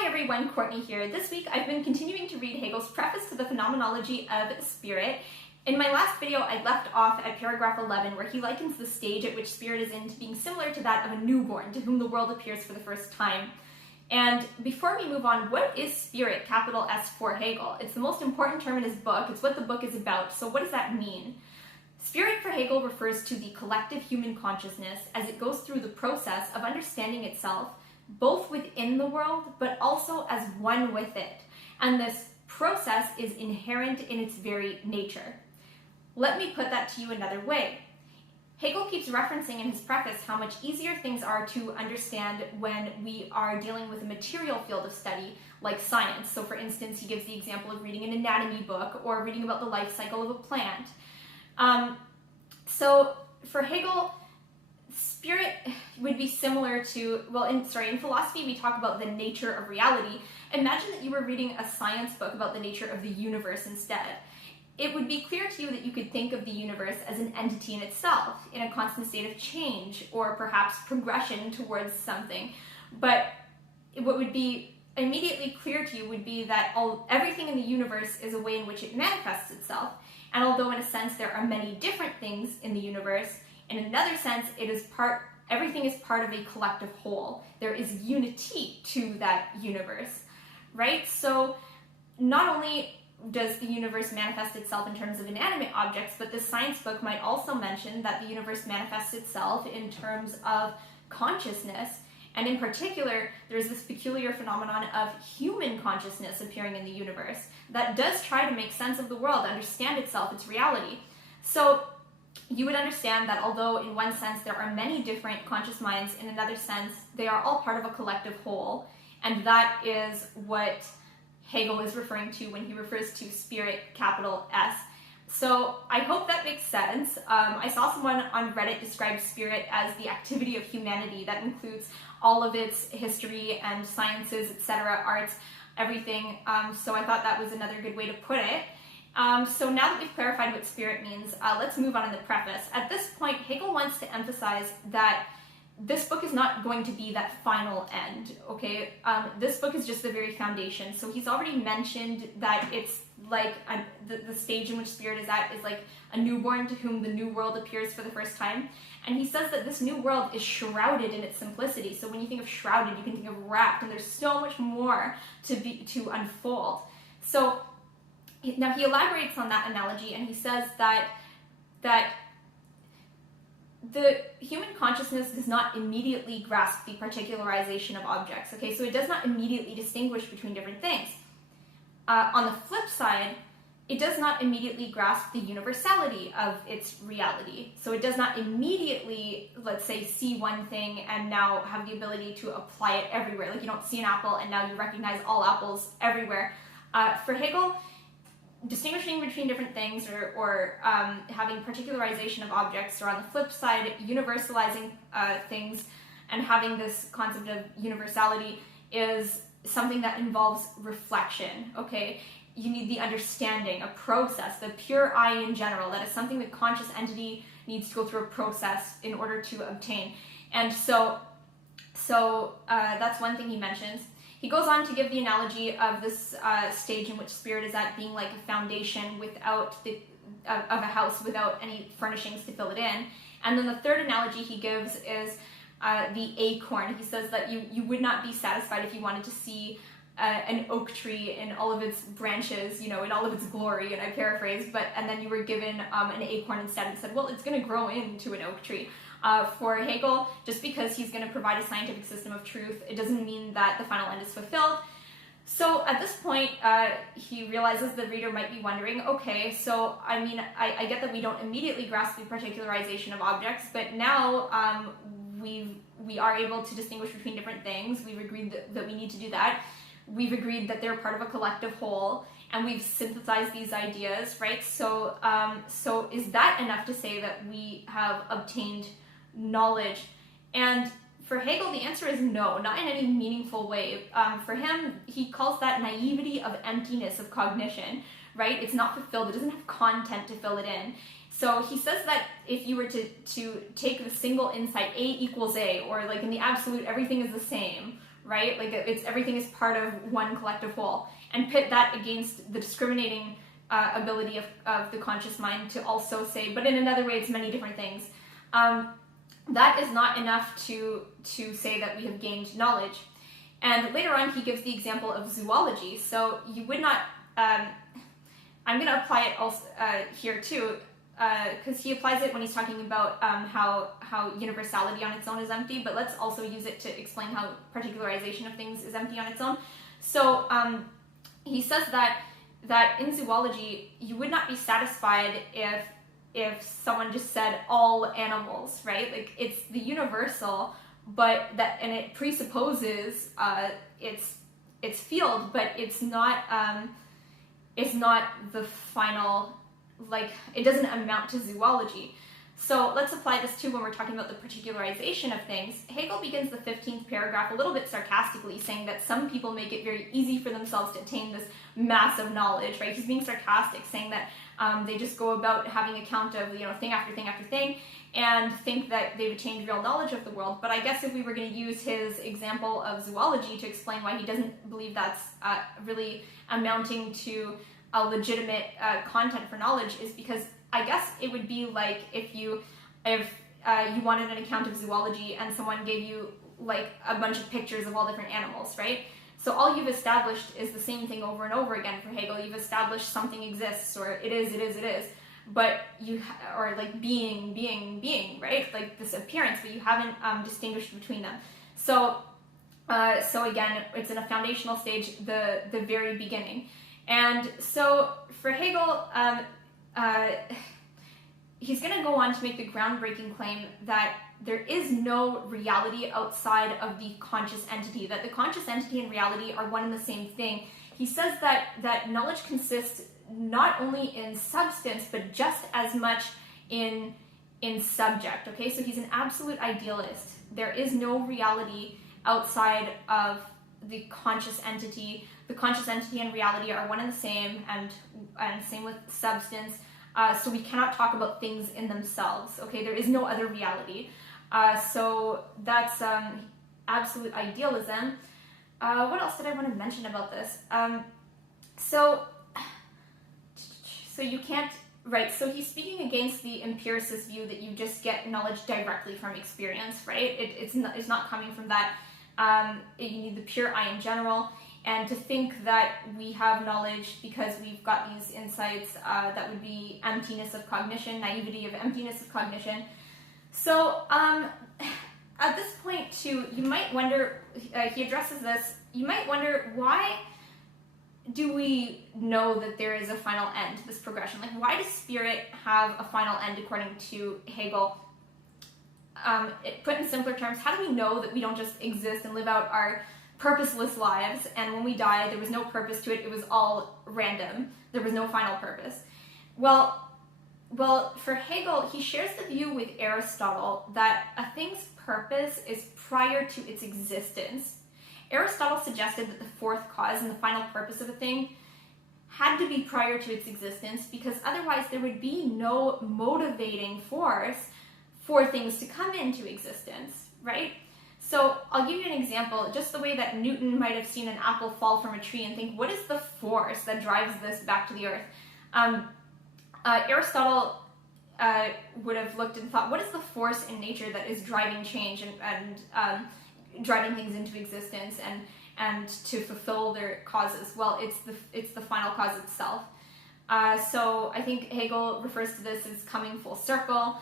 Hi everyone, Courtney here. This week I've been continuing to read Hegel's Preface to the Phenomenology of Spirit. In my last video I left off at paragraph 11 where he likens the stage at which spirit is in to being similar to that of a newborn to whom the world appears for the first time. And before we move on, what is spirit, capital S for Hegel? It's the most important term in his book. It's what the book is about. So what does that mean? Spirit for Hegel refers to the collective human consciousness as it goes through the process of understanding itself both within the world, but also as one with it. And this process is inherent in its very nature. Let me put that to you another way. Hegel keeps referencing in his preface how much easier things are to understand when we are dealing with a material field of study like science. So for instance, he gives the example of reading an anatomy book or reading about the life cycle of a plant. So for Hegel, spirit would be similar to, in philosophy we talk about the nature of reality. Imagine that you were reading a science book about the nature of the universe instead. It would be clear to you that you could think of the universe as an entity in itself, in a constant state of change, or perhaps progression towards something. But what would be immediately clear to you would be that everything in the universe is a way in which it manifests itself. And although in a sense there are many different things in the universe, in another sense everything is part of a collective whole. There is unity to that universe, right? So not only does the universe manifest itself in terms of inanimate objects, but this science book might also mention that the universe manifests itself in terms of consciousness. And in particular, there's this peculiar phenomenon of human consciousness appearing in the universe that does try to make sense of the world, understand itself, its reality. So you would understand that although in one sense there are many different conscious minds, in another sense they are all part of a collective whole. And that is what Hegel is referring to when he refers to spirit, capital S. So I hope that makes sense. I saw someone on Reddit describe spirit as the activity of humanity that includes all of its history and sciences, etc., arts, everything. So I thought that was another good way to put it. So now that we've clarified what spirit means, let's move on in the preface. At this point, Hegel wants to emphasize that this book is not going to be that final end, okay? This book is just the very foundation. So he's already mentioned that it's like the stage in which spirit is at is like a newborn to whom the new world appears for the first time. And he says that this new world is shrouded in its simplicity. So when you think of shrouded, you can think of wrapped, and there's so much more to unfold. So now he elaborates on that analogy, and he says that the human consciousness does not immediately grasp the particularization of objects, okay? So it does not immediately distinguish between different things. On the flip side, it does not immediately grasp the universality of its reality. So it does not immediately, let's say, see one thing and now have the ability to apply it everywhere. Like you don't see an apple and now you recognize all apples everywhere. For Hegel, distinguishing between different things or having particularization of objects, or on the flip side, universalizing things and having this concept of universality is something that involves reflection, okay? You need the understanding, a process, the pure I in general. That is something the conscious entity needs to go through a process in order to obtain. And so that's one thing he mentions. He goes on to give the analogy of this stage in which spirit is at being like a foundation of a house without any furnishings to fill it in. And then the third analogy he gives is the acorn. He says that you would not be satisfied if you wanted to see an oak tree in all of its branches, in all of its glory, and I paraphrase, and then you were given an acorn instead and said, well, it's going to grow into an oak tree. For Hegel, just because he's going to provide a scientific system of truth, it doesn't mean that the final end is fulfilled. So at this point, he realizes the reader might be wondering, okay, so I get that we don't immediately grasp the particularization of objects, but now we are able to distinguish between different things. We've agreed that we need to do that. We've agreed that they're part of a collective whole, and we've synthesized these ideas, right? So is that enough to say that we have obtained knowledge? And for Hegel, the answer is no, not in any meaningful way. For him, he calls that naivety of emptiness of cognition, right? It's not fulfilled, it doesn't have content to fill it in. So he says that if you were to take the single insight, A equals A, or like in the absolute, everything is the same, right? Like everything is part of one collective whole, and pit that against the discriminating ability of the conscious mind to also say, but in another way, it's many different things. That is not enough to say that we have gained knowledge. And later on, he gives the example of zoology. So you would not, I'm going to apply it also here too, because he applies it when he's talking about how universality on its own is empty, but let's also use it to explain how particularization of things is empty on its own. So he says that in zoology, you would not be satisfied if someone just said all animals, right? Like it's the universal, but that, and it presupposes its field, but it's not the final, like it doesn't amount to zoology. So let's apply this to when we're talking about the particularization of things. Hegel begins the 15th paragraph a little bit sarcastically, saying that some people make it very easy for themselves to attain this mass of knowledge, right? He's being sarcastic, saying that they just go about having a count of, thing after thing after thing, and think that they've attained real knowledge of the world. But I guess if we were going to use his example of zoology to explain why he doesn't believe that's really amounting to a legitimate content for knowledge, is because I guess it would be like if you wanted an account of zoology and someone gave you like a bunch of pictures of all different animals, right? So all you've established is the same thing over and over again for Hegel. You've established something exists, or it is, but or like being, right? Like this appearance, but you haven't distinguished between them. So again, it's in a foundational stage, the very beginning. And so for Hegel, he's going to go on to make the groundbreaking claim that there is no reality outside of the conscious entity, that the conscious entity and reality are one and the same thing. He says that knowledge consists not only in substance, but just as much in subject, okay? So he's an absolute idealist. There is no reality outside of the conscious entity. The conscious entity and reality are one and the same, and same with substance. So we cannot talk about things in themselves, okay? There is no other reality. So that's absolute idealism. What else did I want to mention about this? So you can't, right, so he's speaking against the empiricist view that you just get knowledge directly from experience, right? It's not coming from that. You need the pure I in general. And to think that we have knowledge because we've got these insights, that would be emptiness of cognition, naivety of emptiness of cognition. So at this point too, you might wonder, he addresses this, you might wonder, why do we know that there is a final end to this progression? Like, why does spirit have a final end according to Hegel? Put in simpler terms, how do we know that we don't just exist and live out our purposeless lives, and when we die there was no purpose to it, it was all random, there was no final purpose? Well, for Hegel, he shares the view with Aristotle that a thing's purpose is prior to its existence. Aristotle suggested that the fourth cause and the final purpose of a thing had to be prior to its existence, because otherwise there would be no motivating force for things to come into existence, right? So I'll give you an example, just the way that Newton might have seen an apple fall from a tree and think, what is the force that drives this back to the earth? Aristotle would have looked and thought, what is the force in nature that is driving change and driving things into existence and to fulfill their causes? Well, it's the final cause itself. So I think Hegel refers to this as coming full circle.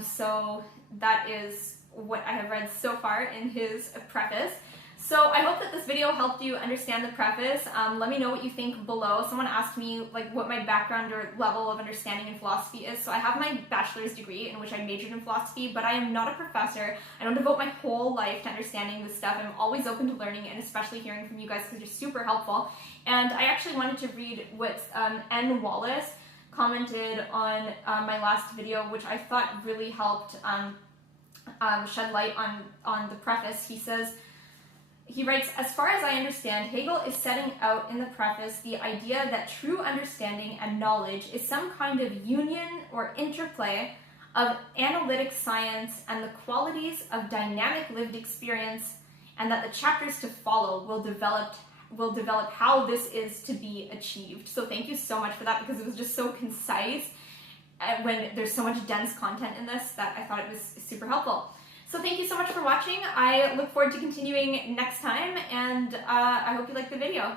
So that is what I have read so far in his preface. So I hope that this video helped you understand the preface. Let me know what you think below. Someone asked me like what my background or level of understanding in philosophy is. So I have my bachelor's degree in which I majored in philosophy, but I am not a professor. I don't devote my whole life to understanding this stuff. I'm always open to learning and especially hearing from you guys because you're super helpful. And I actually wanted to read what N. Wallace commented on my last video, which I thought really helped shed light on the preface. He writes, as far as I understand, Hegel is setting out in the preface the idea that true understanding and knowledge is some kind of union or interplay of analytic science and the qualities of dynamic lived experience and that the chapters to follow will develop how this is to be achieved. So thank you so much for that, because it was just so concise when there's so much dense content in this that I thought it was super helpful. So thank you so much for watching. I look forward to continuing next time, and I hope you liked the video.